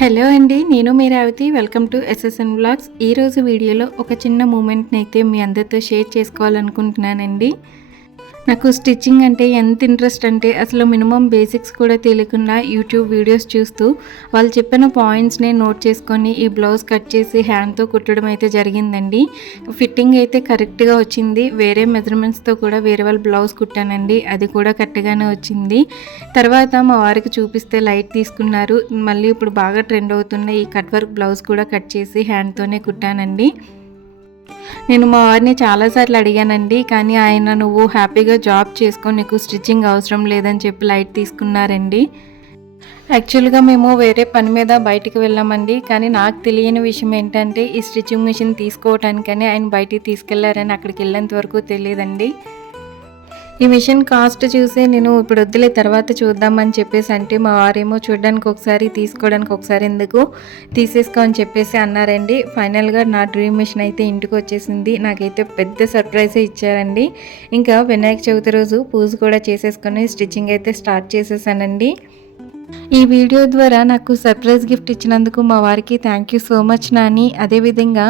Hello అండి, నేను మీ Revathi. Welcome to SSN vlogs. ఈరోజు వీడియోలో ఒక చిన్న మూమెంట్ని అయితే మీ అందరితో షేర్ చేసుకోవాలనుకుంటున్నానండి. నాకు స్టిచ్చింగ్ అంటే ఎంత ఇంట్రెస్ట్ అంటే అసలు మినిమం బేసిక్స్ కూడా తెలియకుండా యూట్యూబ్ వీడియోస్ చూస్తూ వాళ్ళు చెప్పిన పాయింట్స్ని నోట్ చేసుకొని ఈ బ్లౌజ్ కట్ చేసి హ్యాండ్తో కుట్టడం అయితే జరిగిందండి. ఫిట్టింగ్ అయితే కరెక్ట్గా వచ్చింది. వేరే మెజర్మెంట్స్తో కూడా వేరే వాళ్ళ బ్లౌజ్ కుట్టానండి, అది కూడా కరెక్ట్గానే వచ్చింది. తర్వాత మా వారికి చూపిస్తే లైట్ తీసుకున్నారు. మళ్ళీ ఇప్పుడు బాగా ట్రెండ్ అవుతున్న ఈ కట్ వర్క్ బ్లౌజ్ కూడా కట్ చేసి హ్యాండ్తోనే కుట్టానండి. నేను మా వారిని చాలాసార్లు అడిగానండి, కానీ ఆయన నువ్వు హ్యాపీగా జాబ్ చేసుకొని నీకు స్టిచ్చింగ్ అవసరం లేదని చెప్పి లైట్ తీసుకున్నారండి. యాక్చువల్గా మేము వేరే పని మీద బయటికి వెళ్ళామండి, కానీ నాకు తెలియని విషయం ఏంటంటే ఈ స్టిచ్చింగ్ మిషన్ తీసుకోవటానికని ఆయన బయటికి తీసుకెళ్లారని అక్కడికి వెళ్ళేంత వరకు తెలియదండి. ఈ మిషన్ కాస్ట్ చూసి నేను ఇప్పుడు వద్దులే తర్వాత చూద్దామని చెప్పేసి అంటే మా వారేమో చూడడానికి ఒకసారి తీసుకోవడానికి ఒకసారి ఎందుకు తీసేసుకో అని చెప్పేసి అన్నారండి. ఫైనల్గా నా డ్రీమ్ మిషన్ అయితే ఇంటికి వచ్చేసింది. నాకైతే పెద్ద సర్ప్రైజే ఇచ్చారండి. ఇంకా వినాయక చవితి రోజు పూజ కూడా చేసేసుకొని స్టిచ్చింగ్ అయితే స్టార్ట్ చేసేసానండి. ఈ వీడియో ద్వారా నాకు సర్ప్రైజ్ గిఫ్ట్ ఇచ్చినందుకు మా వారికి thank you so much Nani. అదేవిధంగా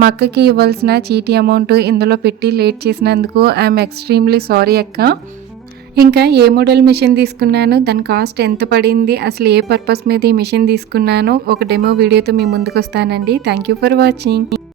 మా అక్కకి ఇవ్వాల్సిన చీటీ అమౌంట్ ఇందులో పెట్టి లేట్ చేసినందుకు ఐఎమ్ ఎక్స్ట్రీమ్లీ సారీ అక్క. ఇంకా ఏ మోడల్ మిషన్ తీసుకున్నాను, దాని కాస్ట్ ఎంత పడింది, అసలు ఏ పర్పస్ మీద ఈ మిషన్ తీసుకున్నానో ఒక డెమో వీడియోతో మీ ముందుకు వస్తానండి. Thank you for watching.